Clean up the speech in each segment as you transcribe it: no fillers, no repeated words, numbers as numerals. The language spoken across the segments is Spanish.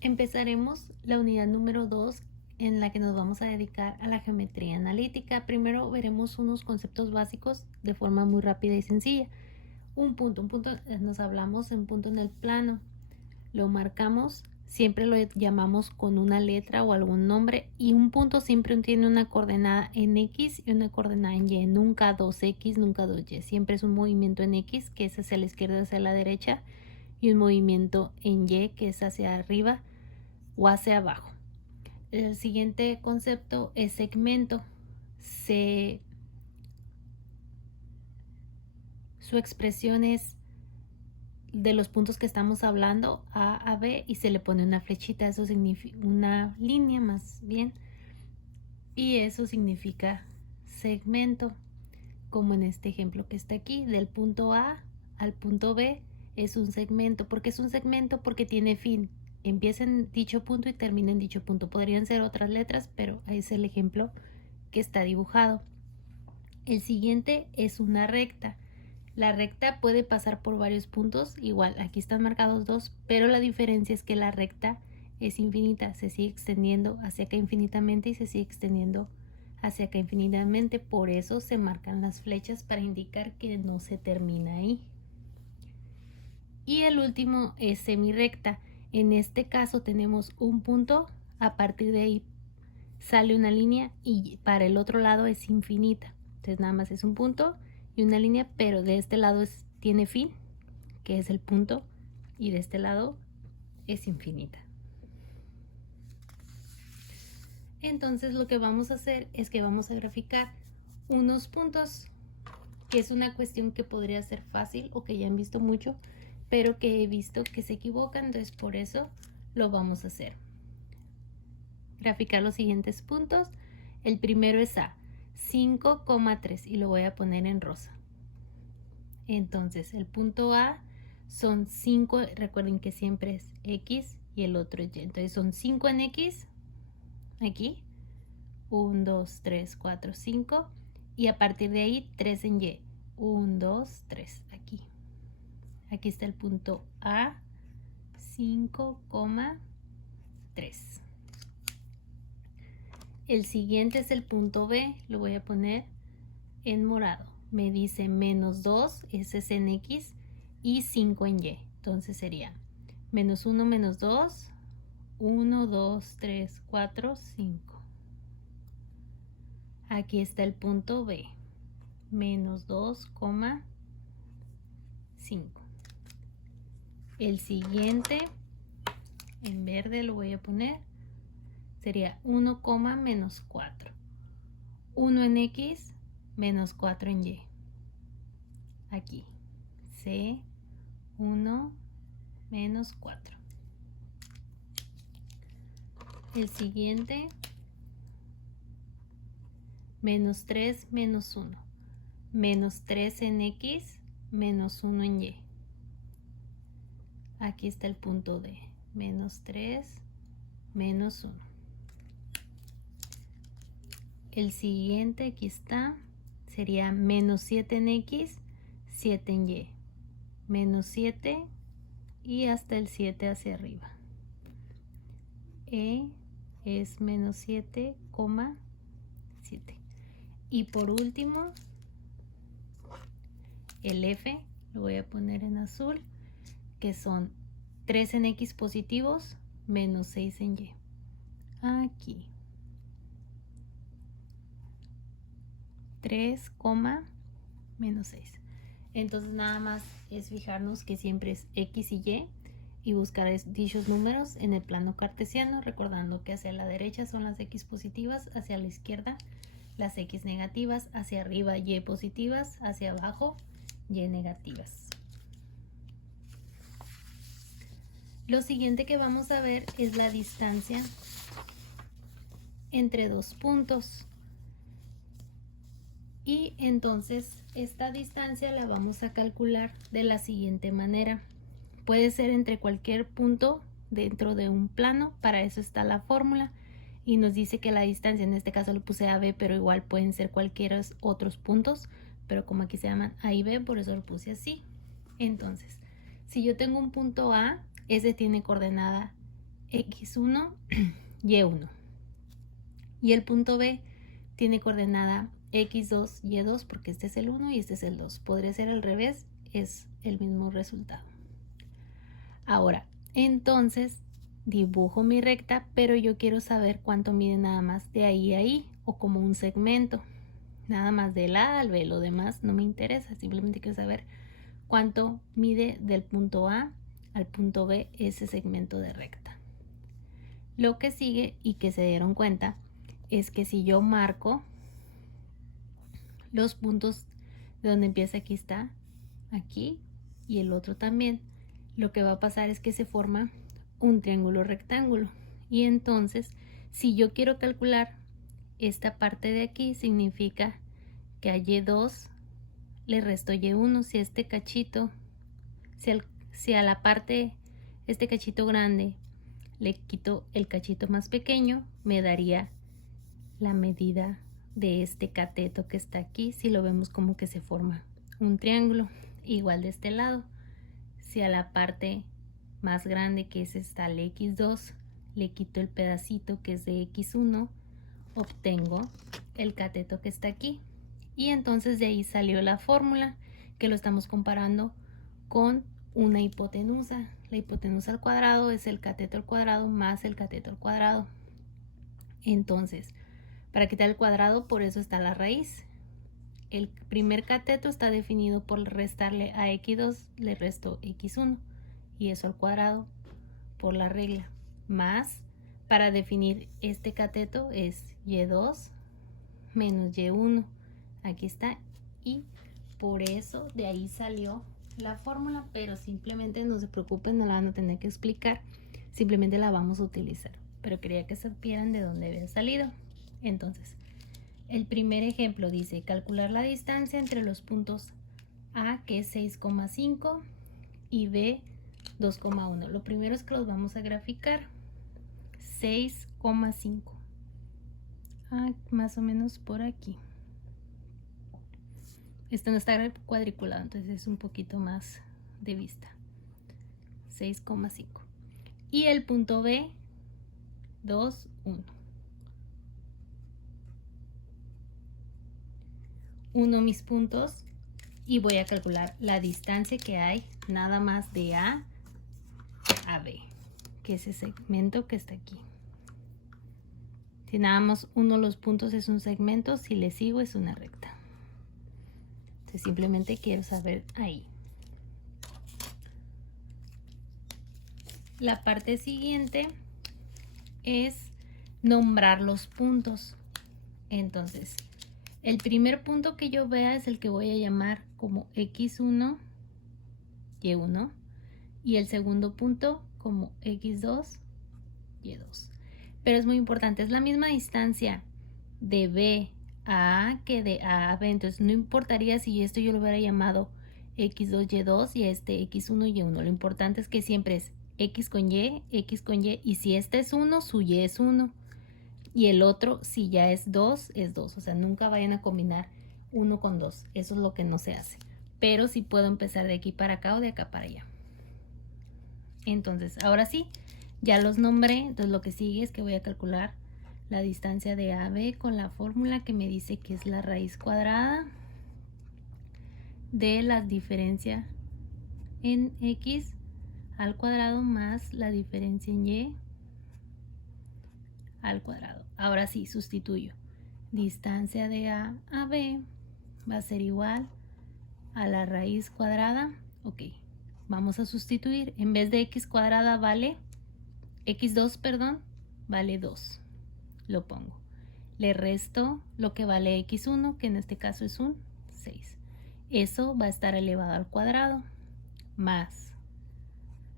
Empezaremos la unidad número 2 en la que nos vamos a dedicar a la geometría analítica. Primero veremos unos conceptos básicos de forma muy rápida y sencilla. Un punto, nos hablamos en punto en el plano. Lo marcamos, siempre lo llamamos con una letra o algún nombre, y un punto siempre tiene una coordenada en X y una coordenada en Y, nunca 2X, nunca 2Y, siempre es un movimiento en X, que es hacia la izquierda, hacia la derecha, y un movimiento en Y, que es hacia arriba o hacia abajo. El siguiente concepto es segmento. Su expresión es de los puntos que estamos hablando, A a B, y se le pone una flechita, eso significa una línea más bien, y eso significa segmento, como en este ejemplo que está aquí, del punto A al punto B es un segmento. ¿Por qué es un segmento? Porque tiene fin, empieza en dicho punto y termina en dicho punto. Podrían ser otras letras, pero ahí es el ejemplo que está dibujado. El siguiente es una recta. La recta puede pasar por varios puntos, igual aquí están marcados dos, pero la diferencia es que la recta es infinita, se sigue extendiendo hacia acá infinitamente y se sigue extendiendo hacia acá infinitamente, por eso se marcan las flechas para indicar que no se termina ahí. Y el último es semirrecta. En este caso tenemos un punto, a partir de ahí sale una línea y para el otro lado es infinita. Entonces nada más es un punto y una línea, pero de este lado tiene fin, que es el punto, y de este lado es infinita. Entonces lo que vamos a hacer es que vamos a graficar unos puntos, que es una cuestión que podría ser fácil o que ya han visto mucho, pero que he visto que se equivocan, entonces por eso lo vamos a hacer. Graficar los siguientes puntos. El primero es A, 5,3, y lo voy a poner en rosa. Entonces el punto A son 5, recuerden que siempre es X y el otro es Y, entonces son 5 en X, aquí, 1, 2, 3, 4, 5, y a partir de ahí 3 en Y, 1, 2, 3, aquí. Aquí está el punto A, 5,3. El siguiente es el punto B, lo voy a poner en morado. Me dice menos 2, ese es en X, y 5 en Y. Entonces sería menos 1, menos 2, 1, 2, 3, 4, 5. Aquí está el punto B, menos 2,5. El siguiente, en verde lo voy a poner, sería 1, menos 4. 1 en X, menos 4 en Y. Aquí, C, 1, menos 4. El siguiente, menos 3, menos 1. Menos 3 en X, menos 1 en Y. Aquí está el punto D, menos 3, menos 1. El siguiente, aquí está, sería menos 7 en X, 7 en Y. Menos 7 y hasta el 7 hacia arriba. E es menos 7,7. Y por último, el F lo voy a poner en azul, que son 3 en X positivos, menos 6 en Y. Aquí. 3, menos 6. Entonces nada más es fijarnos que siempre es X y buscar dichos números en el plano cartesiano, recordando que hacia la derecha son las X positivas, hacia la izquierda las X negativas, hacia arriba Y positivas, hacia abajo Y negativas. Lo siguiente que vamos a ver es la distancia entre dos puntos. Y entonces esta distancia la vamos a calcular de la siguiente manera. Puede ser entre cualquier punto dentro de un plano, para eso está la fórmula. Y nos dice que la distancia, en este caso lo puse A, B, pero igual pueden ser cualquiera otros puntos, pero como aquí se llaman A y B, por eso lo puse así. Entonces, si yo tengo un punto A, ese tiene coordenada x1, y1. Y el punto B tiene coordenada x2, y2, porque este es el 1 y este es el 2. Podría ser al revés, es el mismo resultado. Ahora, entonces, dibujo mi recta, pero yo quiero saber cuánto mide nada más de ahí a ahí, o como un segmento. Nada más del A al B, lo demás no me interesa, simplemente quiero saber cuánto mide del punto A al punto B ese segmento de recta. Lo que sigue y que se dieron cuenta es que si yo marco los puntos de donde empieza, aquí está, aquí y el otro también, lo que va a pasar es que se forma un triángulo rectángulo. Y entonces, si yo quiero calcular esta parte de aquí, significa que a y2 le resto y1. Si este cachito, si a la parte, este cachito grande, le quito el cachito más pequeño, me daría la medida de este cateto que está aquí. Si lo vemos como que se forma un triángulo. Igual de este lado, si a la parte más grande, que es esta, el x2, le quito el pedacito que es de x1, obtengo el cateto que está aquí. Y entonces de ahí salió la fórmula, que lo estamos comparando con una hipotenusa. La hipotenusa al cuadrado es el cateto al cuadrado más el cateto al cuadrado. Entonces, para quitar el cuadrado, por eso está la raíz. El primer cateto está definido por restarle a x2, le resto x1, y eso al cuadrado por la regla. Más, para definir este cateto es y2 menos y1. Aquí está, y por eso de ahí salió la fórmula, pero simplemente no se preocupen, no la van a tener que explicar, simplemente la vamos a utilizar. Pero quería que supieran de dónde había salido. Entonces, el primer ejemplo dice calcular la distancia entre los puntos A, que es 6,5, y B, 2,1. Lo primero es que los vamos a graficar. 6,5. Más o menos por aquí. Esto no está cuadriculado, entonces es un poquito más de vista. 6,5. Y el punto B, 2, 1. Uno mis puntos y voy a calcular la distancia que hay nada más de A a B, que es ese segmento que está aquí. Si nada más uno de los puntos es un segmento, si le sigo es una recta. Entonces simplemente quiero saber ahí. La parte siguiente es nombrar los puntos. Entonces, el primer punto que yo vea es el que voy a llamar como x1, y1, y el segundo punto como x2, y2. Pero es muy importante, es la misma distancia de B a A que de A a B. Entonces no importaría si esto yo lo hubiera llamado x2, y2 y este x1, y1. Lo importante es que siempre es x con y, y si este es 1, su y es 1. Y el otro, si ya es 2, es 2. O sea, nunca vayan a combinar 1 con 2. Eso es lo que no se hace. Pero sí puedo empezar de aquí para acá o de acá para allá. Entonces, ahora sí, ya los nombré. Entonces lo que sigue es que voy a calcular la distancia de AB con la fórmula que me dice que es la raíz cuadrada de la diferencia en X al cuadrado más la diferencia en Y al cuadrado. Ahora sí, sustituyo. Distancia de A a B va a ser igual a la raíz cuadrada. Ok, vamos a sustituir. En vez de X cuadrada vale X2, perdón, vale 2. Lo pongo. Le resto lo que vale x1, que en este caso es un 6. Eso va a estar elevado al cuadrado, más.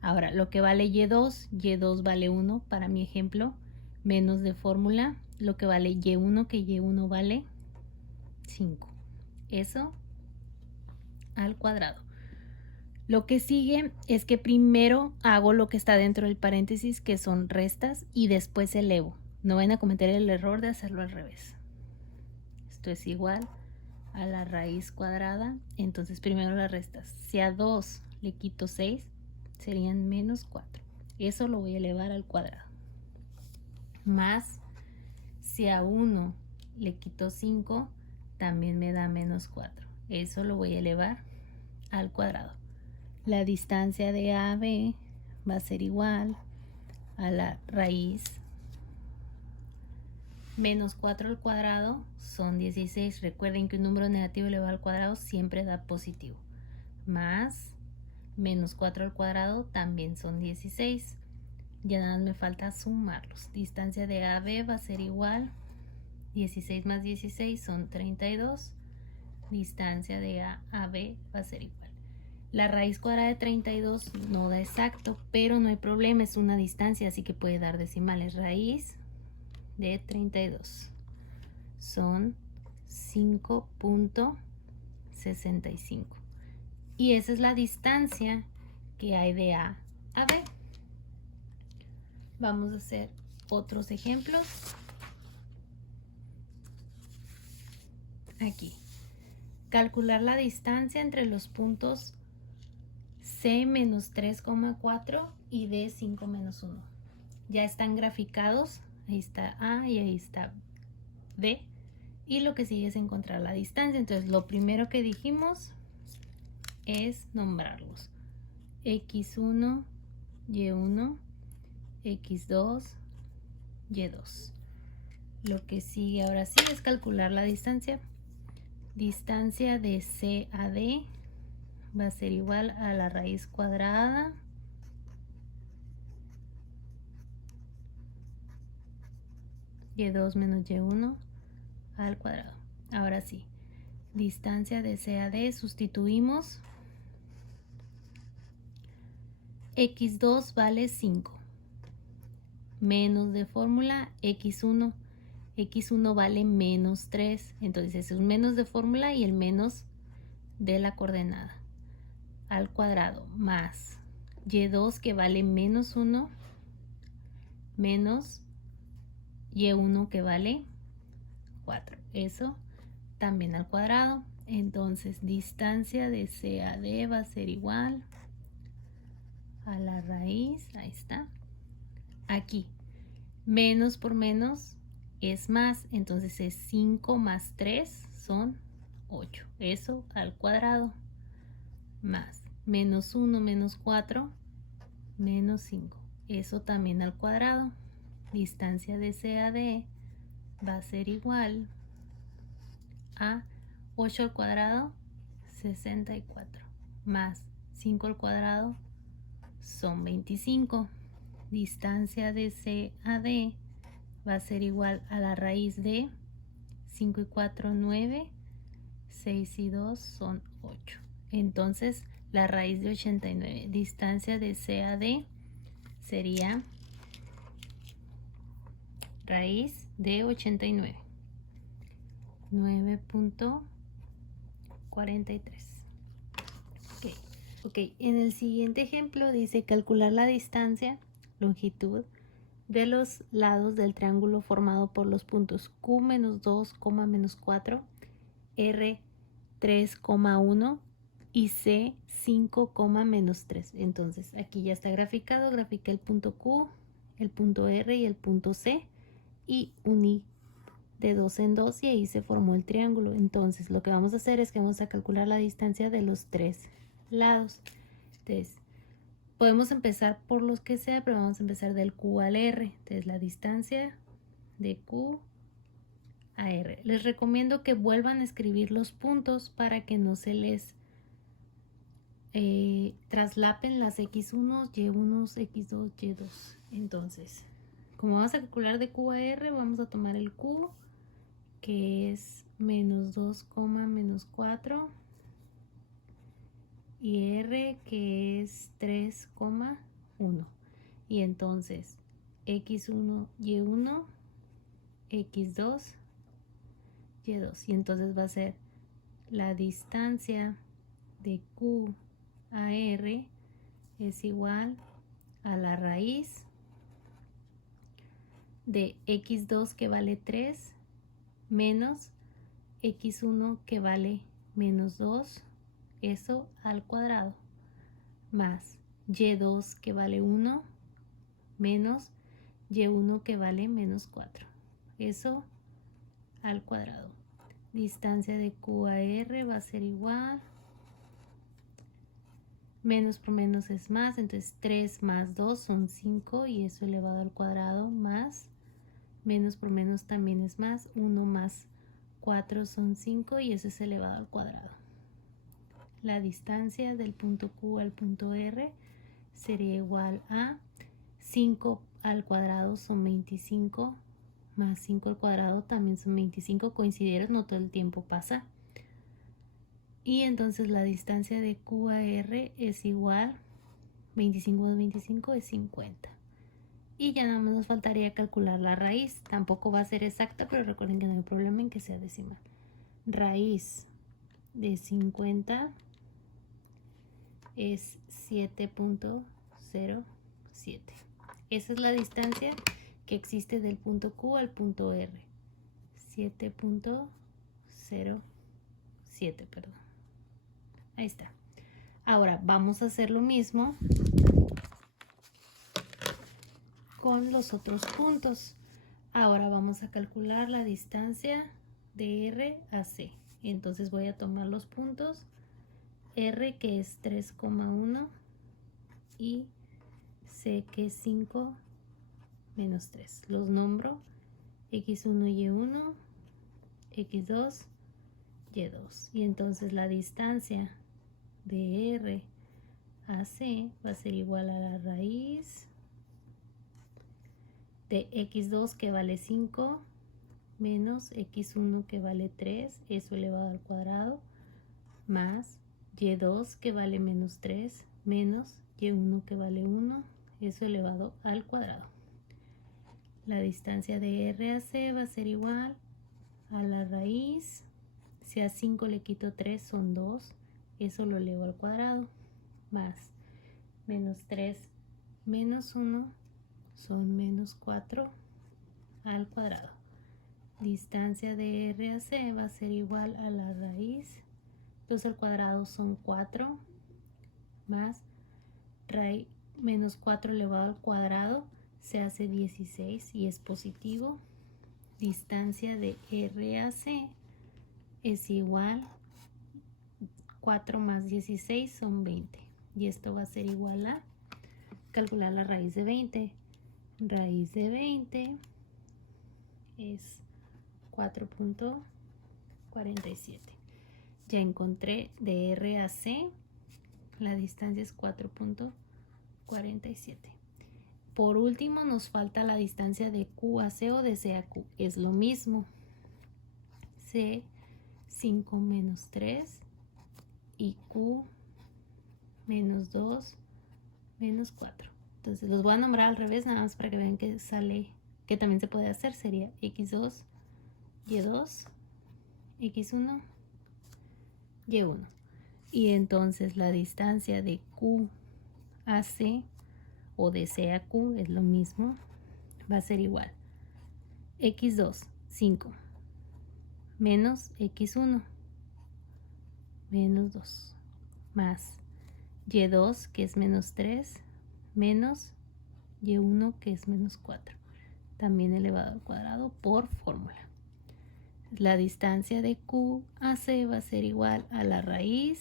Ahora, lo que vale y2 vale 1 para mi ejemplo, menos de fórmula, lo que vale y1, que y1 vale 5. Eso al cuadrado. Lo que sigue es que primero hago lo que está dentro del paréntesis, que son restas, y después elevo. No van a cometer el error de hacerlo al revés. Esto es igual a la raíz cuadrada. Entonces primero las restas. Si a 2 le quito 6, serían menos 4. Eso lo voy a elevar al cuadrado. Más, si a 1 le quito 5, también me da menos 4. Eso lo voy a elevar al cuadrado. La distancia de AB va a ser igual a la raíz menos 4 al cuadrado son 16. Recuerden que un número negativo elevado al cuadrado siempre da positivo. Más menos 4 al cuadrado también son 16. Ya nada más me falta sumarlos. Distancia de AB va a ser igual. 16 más 16 son 32. Distancia de AB va a ser igual. La raíz cuadrada de 32 no da exacto, pero no hay problema, es una distancia, así que puede dar decimales. Raíz de 32 son 5.65. Y esa es la distancia que hay de A a B. Vamos a hacer otros ejemplos. Aquí. Calcular la distancia entre los puntos C menos 3,4 y D 5 menos 1. Ya están graficados. Ahí está A y ahí está B. Y lo que sigue es encontrar la distancia. Entonces lo primero que dijimos es nombrarlos. X1, Y1, X2, Y2. Lo que sigue ahora sí es calcular la distancia. Distancia de C a D va a ser igual a la raíz cuadrada Y2 menos Y1 al cuadrado. Ahora sí, distancia de C a D sustituimos. X2 vale 5. Menos de fórmula X1. X1 vale menos 3. Entonces es un menos de fórmula y el menos de la coordenada. Al cuadrado más Y2 que vale menos 1 menos Y1 que vale 4. Eso también al cuadrado. Entonces distancia de C a D va a ser igual a la raíz, ahí está, aquí, menos por menos es más, entonces es 5 más 3 son 8, eso al cuadrado, más menos 1 menos 4 menos 5, eso también al cuadrado. Distancia de C a D va a ser igual a 8 al cuadrado, 64, más 5 al cuadrado son 25. Distancia de C a D va a ser igual a la raíz de 5 y 4, 9, 6 y 2 son 8. Entonces la raíz de 89. Distancia de C a D sería raíz de 89. 9.43. Ok, en el siguiente ejemplo dice calcular la distancia, longitud, de los lados del triángulo formado por los puntos Q menos 2, menos 4, R 3,1 y C 5, menos 3. Entonces aquí ya está graficado, grafiqué el punto Q, el punto R y el punto C y uní de 2 en 2 y ahí se formó el triángulo. Entonces lo que vamos a hacer es que vamos a calcular la distancia de los tres lados. Entonces podemos empezar por los que sea, pero vamos a empezar del Q al R. Entonces la distancia de Q a R. Les recomiendo que vuelvan a escribir los puntos para que no se les traslapen las X1, Y1, X2, Y2. Entonces, como vamos a calcular de Q a R, vamos a tomar el Q, que es menos 2, menos 4, y R, que es 3,1. Y entonces X1, Y1, X2, Y2. Y entonces va a ser la distancia de Q a R es igual a la raíz de X2 que vale 3 menos X1 que vale menos 2, eso al cuadrado, más Y2 que vale 1 menos y1 que vale menos 4. Eso al cuadrado. Distancia de Q a R va a ser igual. Menos por menos es más, entonces 3 más 2 son 5 y eso elevado al cuadrado más. Menos por menos también es más. 1 más 4 son 5 y eso es elevado al cuadrado. La distancia del punto Q al punto R sería igual a 5 al cuadrado son 25, más 5 al cuadrado también son 25. Coincidieron, no todo el tiempo pasa. Y entonces la distancia de Q a R es igual, 25 más 25 es 50. Y ya nada más nos faltaría calcular la raíz. Tampoco va a ser exacta, pero recuerden que no hay problema en que sea decimal. Raíz de 50 es 7.07. Esa es la distancia que existe del punto Q al punto R. 7.07, perdón. Ahí está. Ahora vamos a hacer lo mismo con los otros puntos. Ahora vamos a calcular la distancia de R a C. Entonces voy a tomar los puntos R, que es 3,1, y C, que es 5 menos 3. Los nombro X1, Y1, X2, Y2. Y entonces la distancia de R a C va a ser igual a la raíz de X2, que vale 5, menos X1, que vale 3, eso elevado al cuadrado, más Y2, que vale menos 3, menos Y1, que vale 1, eso elevado al cuadrado. La distancia de R a C va a ser igual a la raíz, si a 5 le quito 3 son 2, eso lo elevo al cuadrado, más menos 3 menos 1 son menos 4 al cuadrado. Distancia de R a C va a ser igual a la raíz, 2 al cuadrado son 4, más menos 4 elevado al cuadrado se hace 16 y es positivo. Distancia de R a C es igual, 4 más 16 son 20. Y esto va a ser igual a calcular la raíz de 20. Raíz de 20 es 4.47. Ya encontré de R a C, la distancia es 4.47. Por último nos falta la distancia de Q a C o de C a Q. Es lo mismo. C, 5 menos 3 y Q menos 2 menos 4. Entonces los voy a nombrar al revés, nada más para que vean que sale, que también se puede hacer. Sería X2, Y2, X1, Y1. Y entonces la distancia de Q a C o de C a Q es lo mismo, va a ser igual X2, 5, menos X1, menos 2, más Y2, que es menos 3, menos Y1, que es menos 4, también elevado al cuadrado por fórmula. La distancia de Q a C va a ser igual a la raíz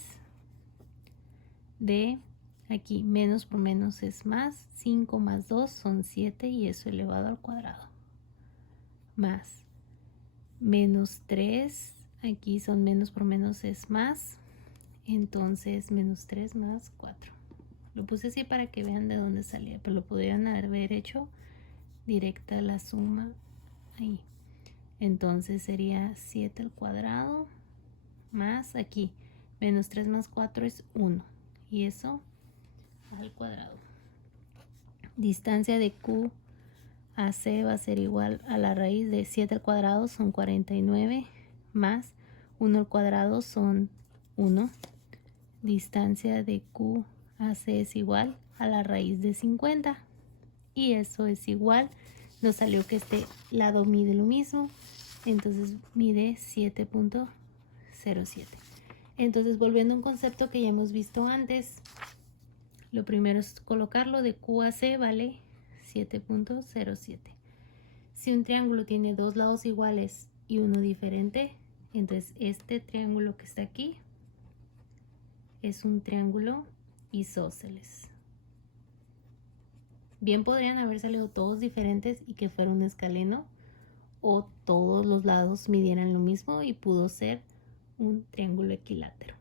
de, aquí menos por menos es más, 5 más 2 son 7 y eso elevado al cuadrado, más menos 3, aquí son menos por menos es más, entonces menos 3 más 4. Lo puse así para que vean de dónde salía, pero lo podrían haber hecho directa la suma ahí. Entonces sería 7 al cuadrado más aquí menos 3 más 4 es 1 y eso al cuadrado. Distancia de Q a C va a ser igual a la raíz de 7 al cuadrado son 49 más 1 al cuadrado son 1. Distancia de Q a C es igual a la raíz de 50 y eso es igual, nos salió que este lado mide lo mismo, entonces mide 7.07. Entonces, volviendo a un concepto que ya hemos visto antes, lo primero es colocarlo de Q a C vale 7.07. Si un triángulo tiene dos lados iguales y uno diferente, entonces este triángulo que está aquí es un triángulo isósceles. Bien podrían haber salido todos diferentes y que fuera un escaleno, o todos los lados midieran lo mismo y pudo ser un triángulo equilátero.